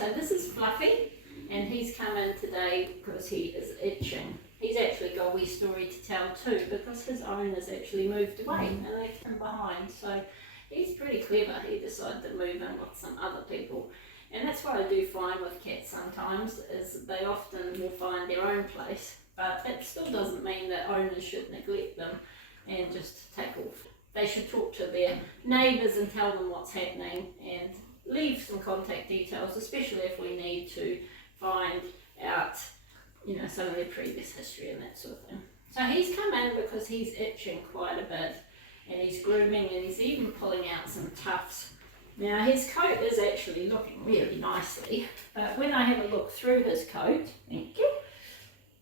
so this is Fluffy, and he's come in today because he is itching. He's actually got a wee story to tell too, because his owners actually moved away and left him behind. So he's pretty clever. He decided to move in with some other people. And that's what I do find with cats sometimes, is they often will find their own place, but that still doesn't mean that owners should neglect them and just take off. They should talk to their neighbours and tell them what's happening and leave some contact details, especially if we need to find out, you know, some of their previous history and that sort of thing. So he's come in because he's itching quite a bit, and he's grooming, and he's even pulling out some tufts. Now his coat is actually looking really nicely, but when I have a look through his coat, thank you,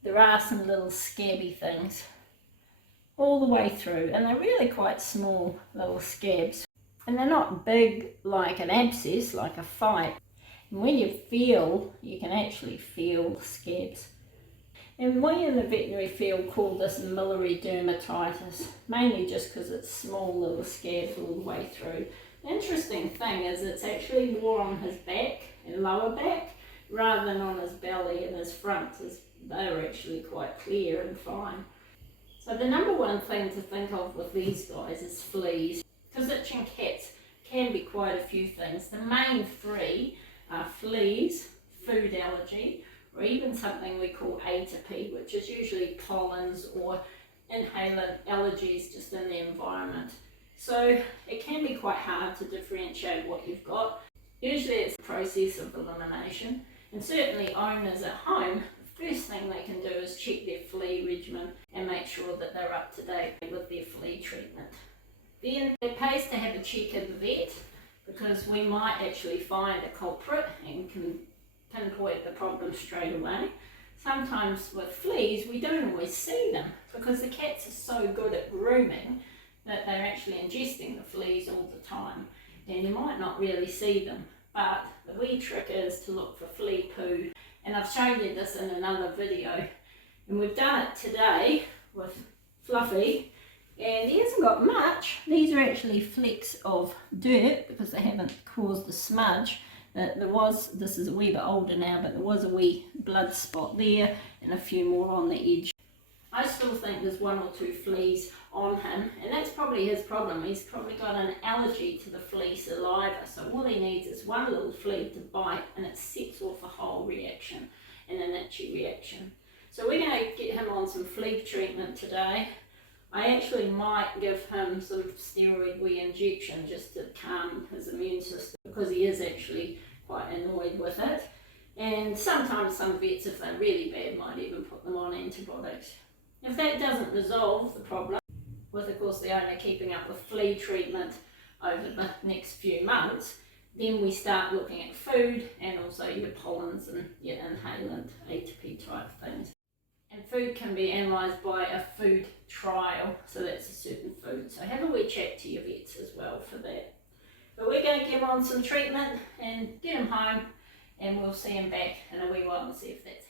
there are some little scabby things all the way through, and they're really quite small little scabs, and they're not big like an abscess, like a phyte. And when you can actually feel the scabs. And we in the veterinary field call this miliary dermatitis, mainly just because it's small little scabs all the way through. The interesting thing is it's actually more on his back and lower back rather than on his belly and his front. They're actually quite clear and fine. So the number one thing to think of with these guys is fleas, because itching cats can be quite a few things. The main three are fleas, food allergy, or even something we call atopy, which is usually pollens or inhalant allergies just in the environment. So it can be quite hard to differentiate what you've got. Usually it's a process of elimination, and certainly owners at home, the first thing they can do is check their flea regimen and make sure that they're up to date with their flea treatment. Then it pays to have a check at the vet, because we might actually find a culprit and can pinpoint the problem straight away. Sometimes with fleas we don't always see them because the cats are so good at grooming that they're actually ingesting the fleas all the time, and you might not really see them. But the wee trick is to look for flea poo, and I've shown you this in another video, and we've done it today with Fluffy, and he hasn't got much. These are actually flecks of dirt because they haven't caused a smudge. This is a wee bit older now, but there was a wee blood spot there and a few more on the edge. I still think there's one or two fleas on him, and that's probably his problem. He's probably got an allergy to the flea saliva, so all he needs is one little flea to bite and it sets off a whole reaction and an itchy reaction. So we're going to get him on some flea treatment today. I actually might give him some steroid injection just to calm his immune system, because he is actually quite annoyed with it. And sometimes some vets, if they're really bad, might even put them on antibiotics. If that doesn't resolve the problem, with of course the owner keeping up with flea treatment over the next few months, then we start looking at food and also your pollens and your inhalant atopy type things. And food can be analysed by a food trial, so that's a certain food. So have a wee chat to your vets as well for that. But we're going to get him on some treatment and get him home, and we'll see him back in a wee while and see if that's